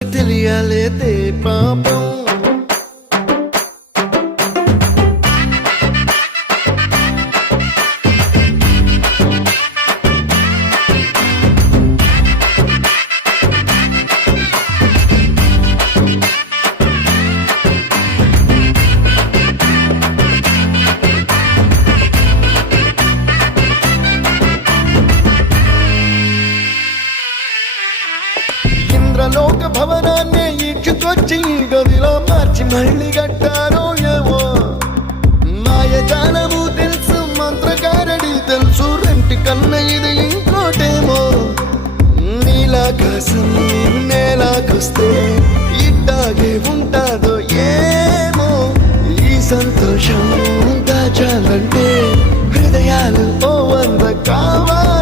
తెలియలేదే పాపం ఇంద్రలోక భవనాన్ని ఈడ్చుకొచ్చి గదిలో మార్చి మళ్ళీ కట్టారో ఏమో మాయజాలము తెలుసు మంత్రకారడి తెలుసు రెంటి కన్న ఇది ఇంకోటేమో నీలాకాశం నేలాకొస్తే ఇట్టాగే ఉంటాదో ఏమో ఈ సంతోషం దాచాలంటే హృదయాలు ఓ వంద కావాలి